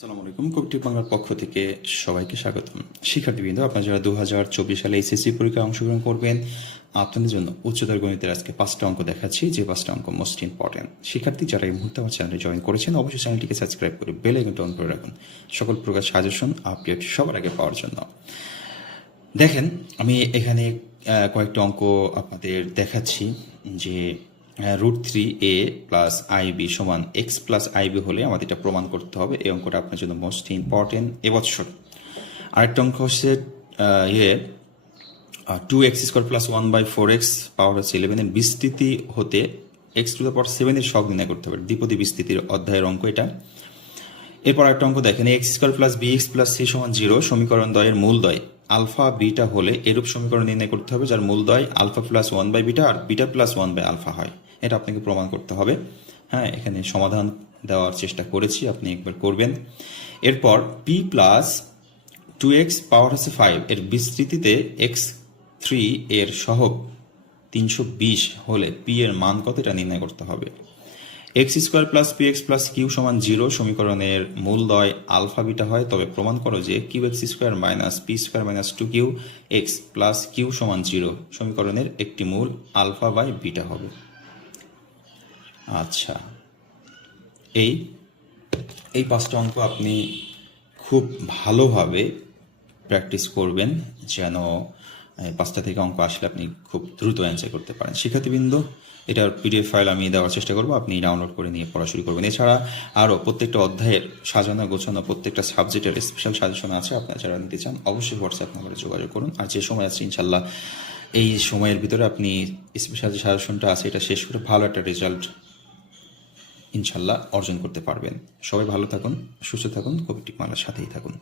আসসালামু আলাইকুম কবিটি বাংলার পক্ষ থেকে সবাইকে স্বাগতম। শিক্ষার্থীবৃন্দ, আপনারা যারা দু হাজার চব্বিশ সালে এসএসসি পরীক্ষায় অংশগ্রহণ করবেন, আপনাদের জন্য উচ্চতর গণিতের আজকে পাঁচটা অঙ্ক দেখাচ্ছি, যে পাঁচটা অঙ্ক মোস্ট ইম্পর্টেন্ট শিক্ষার্থী যারা এই মুহূর্তে আমার চ্যানেলে জয়েন করেছেন, অবশ্যই চ্যানেলটিকে সাবস্ক্রাইব করে বেল আইকনটা অন করে রাখুন। সকল প্রকার সাজেশন আপডেট সবার আগে পাওয়ার জন্য। দেখেন, আমি এখানে কয়েকটা অঙ্ক আপনাদের দেখাচ্ছি, যে root three A plus I B সমান এক্স প্লাস আইবি হলে আমাদের এটা প্রমাণ করতে হবে। এই অঙ্কটা আপনার জন্য মোস্ট ইম্পর্টেন্ট এবছর। আরেকটা অঙ্ক হচ্ছে ইয়ে two X square plus one by four X power হচ্ছে ইলেভেনের বিস্তৃতি হতে এক্স টু দ্য পাওয়ার সেভেনের সব নির্ণয় করতে হবে। দ্বিপদী বিস্তৃতির অধ্যায়ের অঙ্ক এটা। এরপর একটা অঙ্ক দেখেন X square plus B X plus C সমান জিরো সমীকরণ দয়ের মূল দয়। আলফা বিটা হলে এরূপ সমীকরণ নির্ণয় করতে হবে, যার মূল দয় alpha plus one by beta R beta plus one by alpha হয়। এটা আপনাকে প্রমাণ করতে হবে। হ্যাঁ এখানে সমাধান দেওয়ার চেষ্টা করেছি, আপনি একবার করবেন। এরপর P plus two X power হচ্ছে ফাইভ এর বিস্তৃতিতে এক্স থ্রি এর সহগ তিনশো বিশ হলে পি এর মান কত, এটা নির্ণয় করতে হবে। X square plus P X plus Q সমান জিরো সমীকরণের মূলদয় আলফা বিটা হয়, তবে প্রমাণ করো যে Q X square minus P square minus two Q X plus Q সমান জিরো সমীকরণের একটি মূল আলফা বাই বিটা হবে। আচ্ছা এই এই পাঁচটা অঙ্ক আপনি খুব ভালোভাবে প্র্যাকটিস করবেন যেন পাঁচটা থেকে অঙ্ক আসলে আপনি খুব দ্রুত অ্যান্সার করতে পারেন। শিক্ষার্থীবৃন্দ, এটার পিডিএফ ফাইল আমি দেওয়ার চেষ্টা করব, আপনি ডাউনলোড করে নিয়ে পড়া শুরু করবেন। এছাড়া আরও প্রত্যেকটা অধ্যায়ের সাজানো গোছানো প্রত্যেকটা সাবজেক্টের স্পেশাল সাজেশন আছে, আপনারা যারা নিতে চান, অবশ্যই হোয়াটসঅ্যাপ নাম্বারে যোগাযোগ করুন। আর যে সময় আছে ইনশাল্লাহ এই সময়ের ভিতরে আপনি স্পেশাল যে সাজেশনটা আছে, এটা শেষ করে ভালো একটা রেজাল্ট ইনশাল্লাহ অর্জন করতে পারবেন। সবাই ভালো থাকুন, সুস্থ থাকুন কোভিড টিকমালার সাথেই থাকুন।